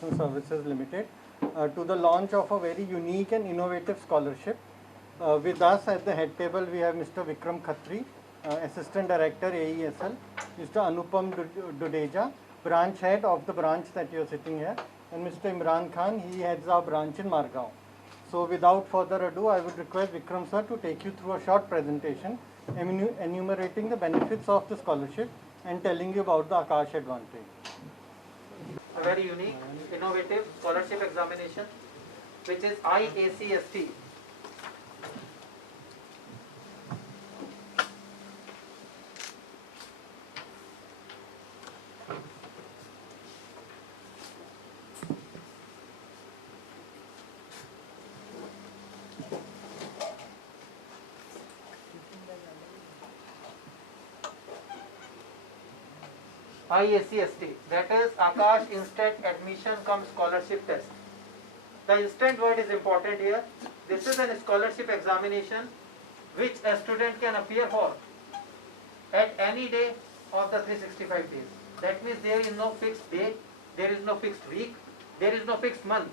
Education Services Limited to the launch of a very unique and innovative scholarship. With us at the head table we have Mr. Vikram Khatri, Assistant Director AESL, Mr. Anupam Dudeja, branch head of the branch that you are sitting here, and Mr. Imran Khan, he heads our branch in Margao. So without further ado, I would request Vikram sir to take you through a short presentation enumerating the benefits of the scholarship and telling you about the Akash advantage. A very unique, innovative scholarship examination, which is IACST. IACST, that is Akash Instant Admission cum Scholarship Test. The instant word is important here. This is a scholarship examination which a student can appear for at any day of the 365 days. That means there is no fixed day, there is no fixed week, there is no fixed month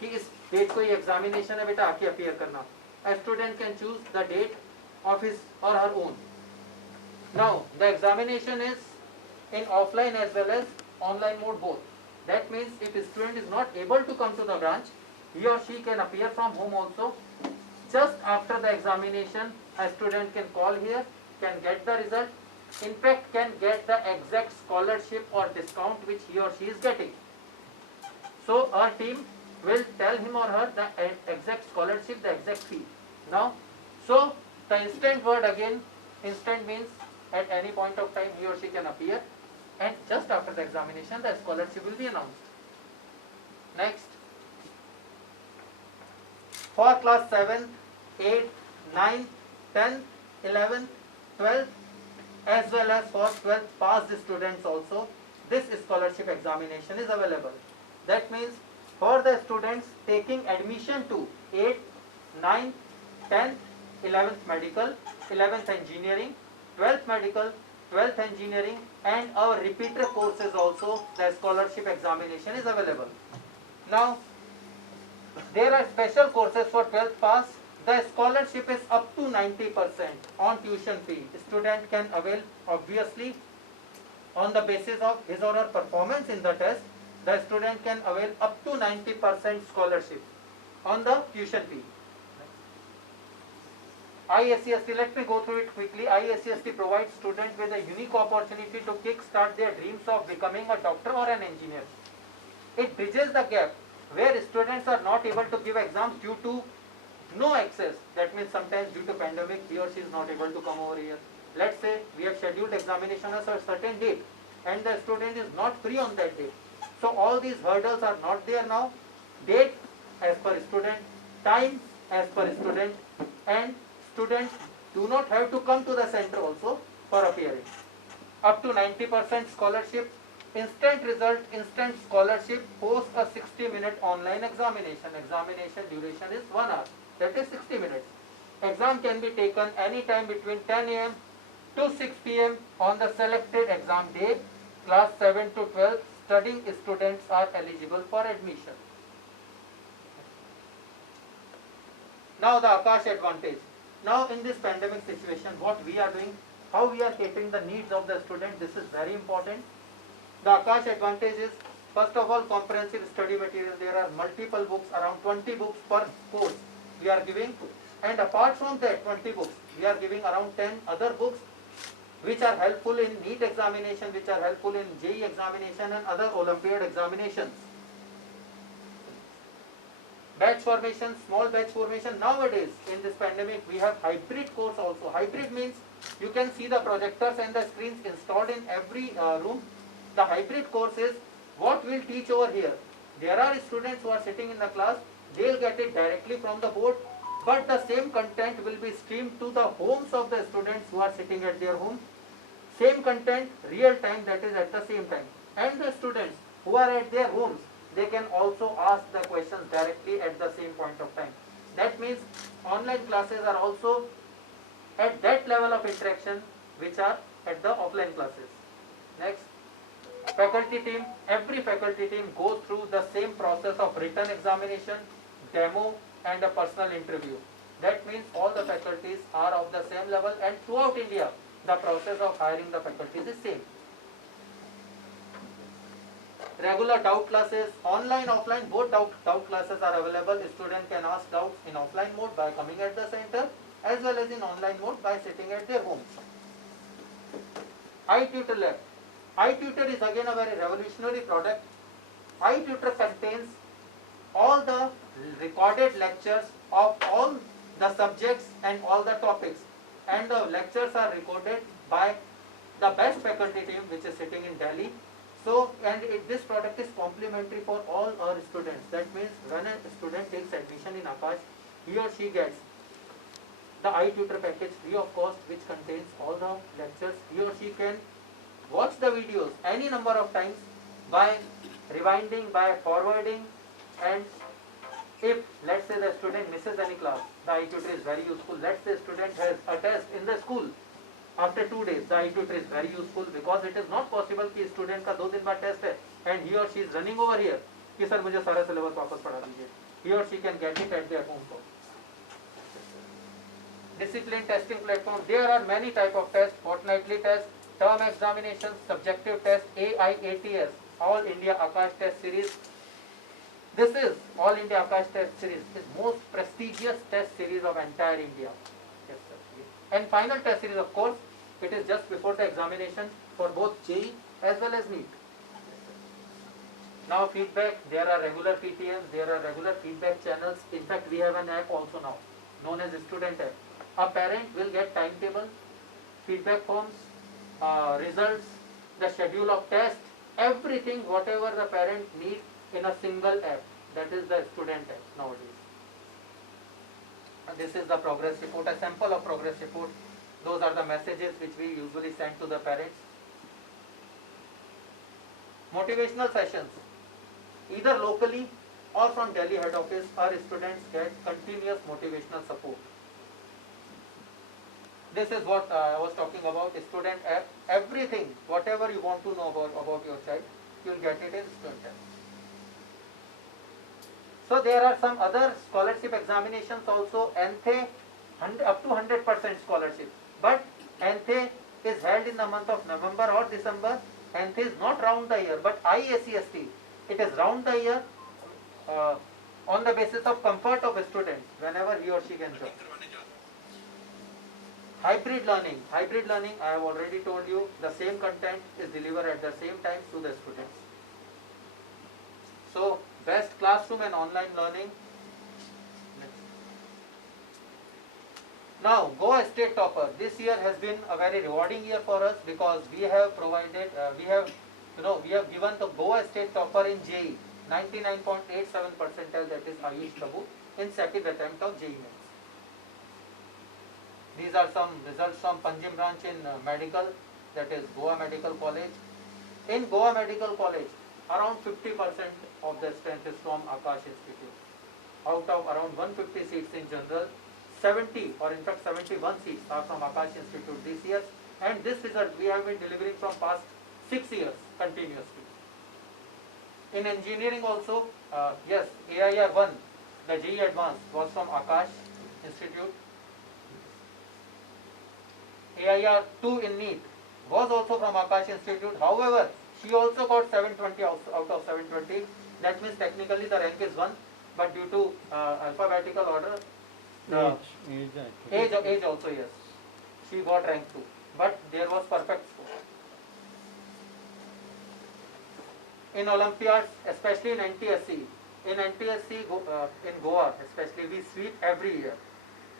कि इस date को ये examination है बेटा आके appear करना. A student can choose the date of his or her own. Now the examination is in offline as well as online mode both. That means if a student is not able to come to the branch, he or she can appear from home also. Just after the examination, a student can call here, can get the result, in fact can get the exact scholarship or discount which he or she is getting. So our team will tell him or her the exact scholarship, the exact fee. Now, so the instant word again, instant means at any point of time he or she can appear, and just after the examination the scholarship will be announced. Next, for class 7, 8, 9, 10, 11, 12 as well as for 12th passed students also, this scholarship examination is available. That means for the students taking admission to 8th, 9th, 10th, 11th medical, 11th engineering, 12th medical, 12th engineering and our repeater courses also, the scholarship examination is available. Now there are special courses for 12th pass. The scholarship is up to 90% on tuition fee. Student can avail obviously on the basis of his or her performance in the test. The student can avail up to 90% scholarship on the tuition fee. IACST, let me go through it quickly. IACST provides students with a unique opportunity to kickstart their dreams of becoming a doctor or an engineer. It bridges the gap where students are not able to give exams due to no access. That means sometimes due to pandemic he or she is not able to come over here. Let's say we have scheduled examination as a certain date and the student is not free on that date. So all these hurdles are not there now. Date as per student, time as per student, and students do not have to come to the center also for appearing. Up to 90% scholarship, instant result, instant scholarship, post a 60-minute online examination. Examination duration is 1 hour, that is 60 minutes. Exam can be taken any time between 10 a.m. to 6 p.m. on the selected exam day. Class 7 to 12 studying students are eligible for admission. Now the Akash advantage. Now in this pandemic situation, what we are doing, how we are catering the needs of the student, this is very important. The Akash advantage is, first of all, comprehensive study material. There are multiple books, around 20 books per course we are giving, and apart from that 20 books, we are giving around 10 other books which are helpful in NEET examination, which are helpful in JEE examination and other Olympiad examinations. Batch formation, small batch formation. Nowadays in this pandemic we have hybrid course also. Hybrid means you can see the projectors and the screens installed in every room. The hybrid course is what we'll teach over here. There are students who are sitting in the class, they'll get it directly from the board, but the same content will be streamed to the homes of the students who are sitting at their home. Same content, real time, that is at the same time. And the students who are at their homes, they can also ask the questions directly at the same point of time. That means online classes are also at that level of interaction which are at the offline classes. Next, Faculty team, every faculty team goes through the same process of written examination, demo and a personal interview. That means all the faculties are of the same level, and throughout India the process of hiring the faculties is same. Regular doubt classes, online, offline, both doubt classes are available. Student can ask doubts in offline mode by coming at the center, as well as in online mode by sitting at their homes. iTutor Lab. iTutor is again a very revolutionary product. iTutor contains all the recorded lectures of all the subjects and all the topics, and the lectures are recorded by the best faculty team which is sitting in Delhi. So, and this product is complimentary for all our students. That means when a student takes admission in Aakash, he or she gets the iTutor package free of cost, which contains all the lectures. He or she can watch the videos any number of times by rewinding, by forwarding, and if let's say the student misses any class, the iTutor is very useful. Let's say student has a test in the school. After 2 days, the iTutor is very useful, because it is not possible कि student का 2 दिन बाद test है and he or she is running over here कि sir मुझे सारा syllabus वापस पढ़ा दीजिए. He or she can get it at their home phone. Discipline testing platform. There are many type of tests: fortnightly test, term examinations, subjective test, AIATS, All India Aakash Test Series. This is All India Aakash Test Series, is most prestigious test series of entire India. Yes, sir. And final test series, of course, it is just before the examination for both JEE as well as NEET. Now feedback, there are regular PTMs, there are regular feedback channels. In fact, we have an app also now, known as Student App. A parent will get timetable, feedback forms, results, the schedule of test, everything, whatever the parent needs in a single app. That is the Student App nowadays. This is the progress report, a sample of progress report. Those are the messages which we usually send to the parents. Motivational sessions, either locally or from Delhi head office, our students get continuous motivational support. This is what I was talking about, Student App. Everything, whatever you want to know about your child, you will get it in Student App. So there are some other scholarship examinations also. NTHE, up to 100% scholarship. But NTHE is held in the month of November or December. NTHE is not round the year, but IACST, it is round the year on the basis of comfort of a student, whenever he or she can join. Hybrid learning. Hybrid learning, I have already told you, the same content is delivered at the same time to the students. So, best classroom and online learning. Now, Goa State Topper. This year has been a very rewarding year for us, because we have provided, we have given the Goa State Topper in JEE 99.87 percentile, that is Ayush Prabhu, in second attempt of JEE Mains. These are some results from Panjim branch in medical, that is Goa Medical College. In Goa Medical College, around 50% of the strength is from Aakash Institute. Out of around 150 seats in general, 70 or in fact 71 seats are from Aakash Institute this year, and this result we have been delivering from past 6 years continuously. In engineering also, yes, AIR 1, the JEE Advanced was from Aakash Institute. AIR 2 in NEET was also from Aakash Institute. However, she also got 720 out of 720. That means technically the rank is 1, but due to alphabetical order, age also, yes, she got rank 2. But there was perfect score. In Olympiads, especially in NTSC, in Goa especially, we sweep every year.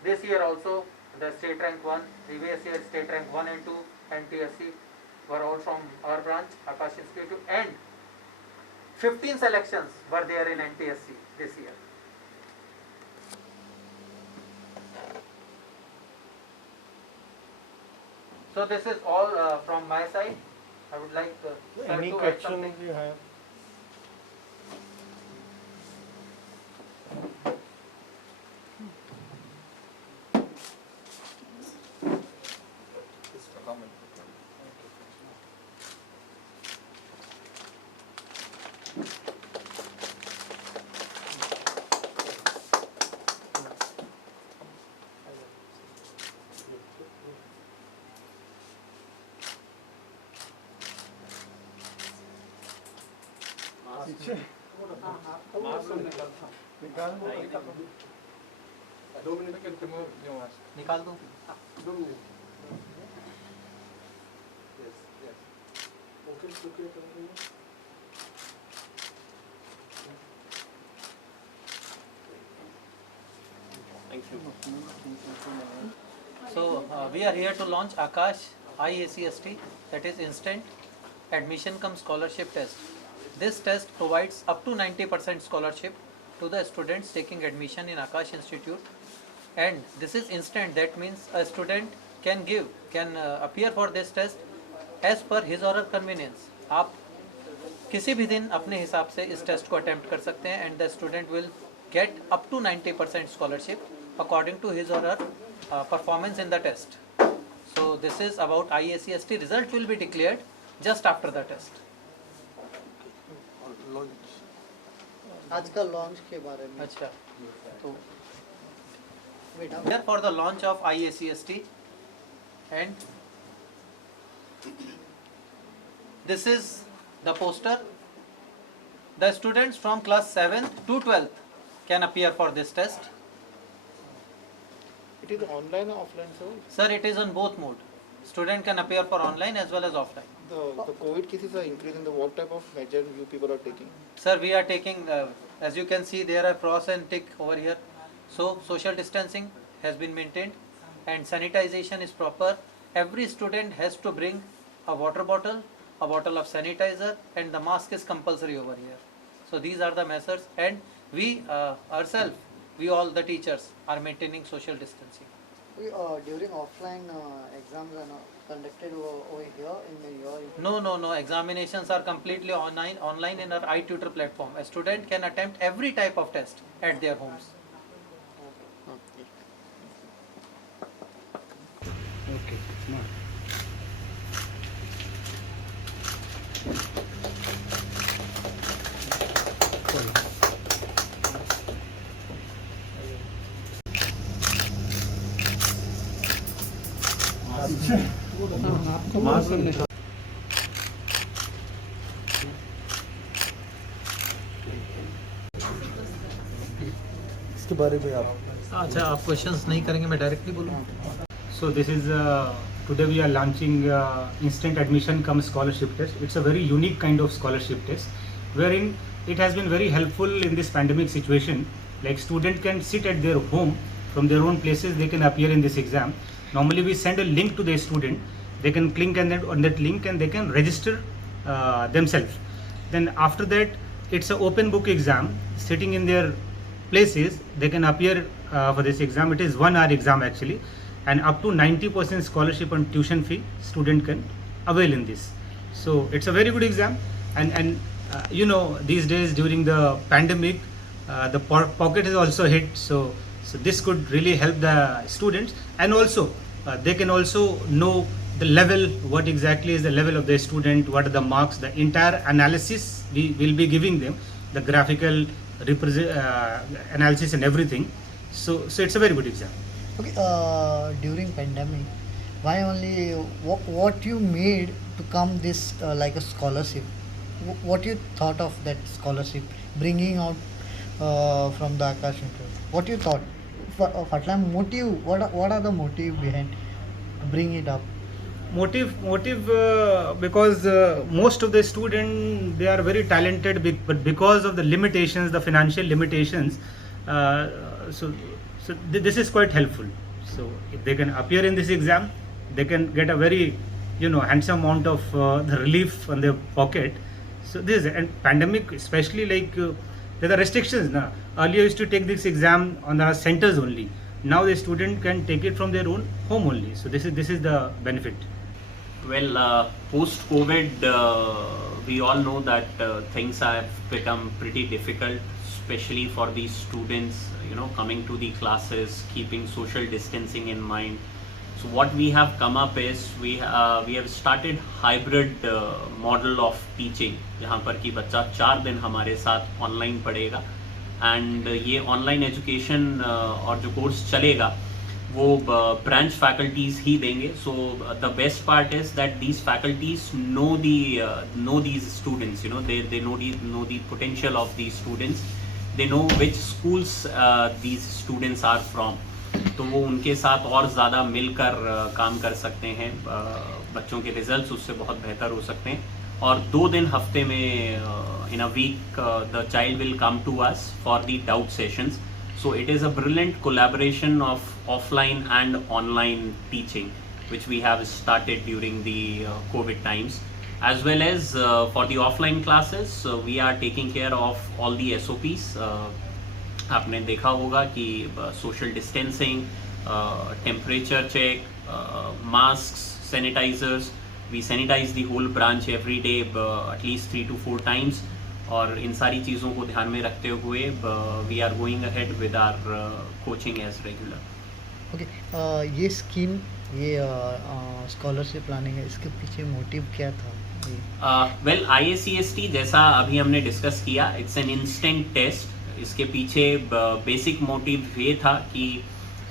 This year also, the state rank 1, previous year state rank 1 and 2, NTSC were all from our branch, Aakash Institute, and 15 selections were there in NTSC this year. So this is all from my side. I would like any to add questions something. you have? निकाल दो. So we are here to launch Akash IACST, that is Instant Admission Cum Scholarship Test. This test provides up to 90% scholarship to the students taking admission in Akash Institute, and this is instant. That means a student can appear for this test as per his or her convenience. आप किसी भी दिन अपने हिसाब से इस test को attempt कर सकते हैं, and the student will get up to 90% scholarship according to his or her performance in the test. So this is about IACST. Result will be declared just after the test. आज का launch के बारे में अच्छा, तो बेटा here for the launch of IACST, and this is the poster. The students from class 7th to 12th can appear for this test. It is online or offline, sir? Sir, it is on both mode. Student can appear for online as well as offline. The COVID cases are increasing. What type of measure you people are taking? Sir, we are taking, as you can see, there are cross and tick over here. So social distancing has been maintained and sanitization is proper. Every student has to bring a water bottle, a bottle of sanitizer, and the mask is compulsory over here. So these are the measures, and we ourselves, we all the teachers are maintaining social distancing. we during offline exams are conducted over here in your No. Examinations are completely online in our iTutor platform. A student can attempt every type of test at their homes. Okay, smart. इसके बारे में आप अच्छा, आप questions नहीं करेंगे, मैं directly बोलूँ? So this is today we are launching instant admission cum scholarship test. It's a very unique kind of scholarship test, wherein it has been very helpful in this pandemic situation. Like student can sit at their home from their own places. They can appear in this exam. Normally we send a link to the student. They can click on that link and they can register themselves. Then after that, it's an open book exam. Sitting in their places, they can appear for this exam. It is 1 hour exam actually, and up to 90% scholarship and tuition fee student can avail in this. So it's a very good exam, and you know, these days during the pandemic, the pocket is also hit. So this could really help the students, and also they can also know the level, what exactly is the level of the student, what are the marks, the entire analysis we will be giving them, the graphical analysis and everything. So it's a very good exam. okay during pandemic why only what you made to come this like a scholarship what you thought of that scholarship bringing out from the Akash Institute? What you thought Fatlam motive what are the motive behind to bring it up? Motive because most of the students, they are very talented, but because of the limitations, the financial limitations, so this is quite helpful. So if they can appear in this exam, they can get a very handsome amount of the relief on their pocket. So this, and pandemic especially, like there are restrictions now. Earlier used to take this exam on the centers only. Now the student can take it from their own home only. So this is the benefit. Well, post-COVID, we all know that things have become pretty difficult, especially for these students, coming to the classes, keeping social distancing in mind. So what we have come up is we have started hybrid model of teaching, जहाँ पर कि बच्चा 4 दिन हमारे साथ online पढ़ेगा, and ये online education और जो कोर्स चलेगा वो ब्रांच फैकल्टीज ही देंगे. So the best part is that these faculties know these students, they know the potential of these students, they know which schools these students are from. तो वो उनके साथ और ज़्यादा मिलकर काम कर सकते हैं, बच्चों के रिजल्ट्स उससे बहुत बेहतर हो सकते हैं. और 2 दिन हफ्ते में in a week the child will come to us for the doubt sessions. So it is a brilliant collaboration of offline and online teaching which we have started during the COVID times. As well as for the offline classes, we are taking care of all the SOPs. आपने देखा होगा कि social distancing, temperature check, mask, sanitizers, we sanitize the whole branch every day at least 3 to 4 times. और इन सारी चीज़ों को ध्यान में रखते हुए we are going ahead with our coaching as regular. Okay, ये स्कीम, ये स्कॉलरशिप प्लानिंग है, इसके पीछे मोटिव क्या था? वेल, IACST जैसा अभी हमने डिस्कस किया, इट्स एन इंस्टेंट टेस्ट. इसके पीछे बेसिक मोटिव ये था कि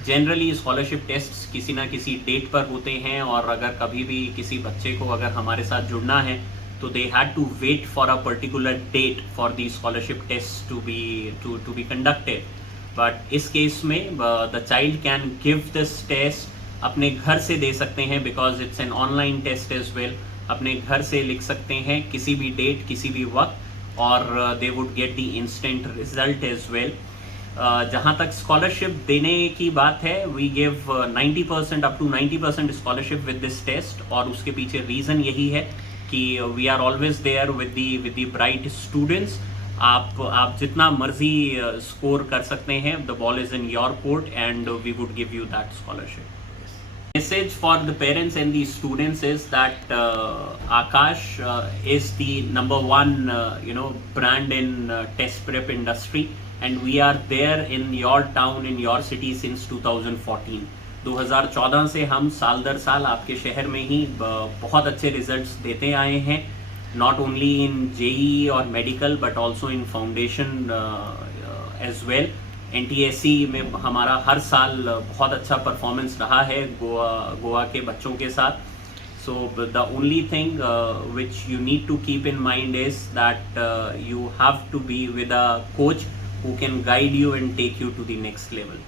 जनरली स्कॉलरशिप टेस्ट किसी ना किसी डेट पर होते हैं, और अगर कभी भी किसी बच्चे को अगर हमारे साथ जुड़ना है तो they had to wait for a particular date for the scholarship test to be conducted. But इस केस में the child can give this test अपने घर से दे सकते हैं, because it's an online test as well. अपने घर से लिख सकते हैं किसी भी डेट, किसी भी वक्त, और they would get the instant result as well. जहाँ तक स्कॉलरशिप देने की बात है, we give 90% up to 90% scholarship with this test. और उसके पीछे रीज़न यही है कि we are always there with the bright students. आप जितना मर्जी स्कोर कर सकते हैं, the ball is in your court and we would give you that scholarship. Message for the parents and the students is that Aakash is the number one brand in test prep industry, and we are there in your town, in your city since 2014. 2014 से हम साल दर साल आपके शहर में ही बहुत अच्छे results देते आए हैं, नॉट ओनली इन JEE और medical but also in foundation as well. NTSC में हमारा हर साल बहुत अच्छा परफॉर्मेंस रहा है गोवा के बच्चों के साथ. So the only thing which you need to keep in mind is that you have to be with a coach who can guide you and take you to the next level.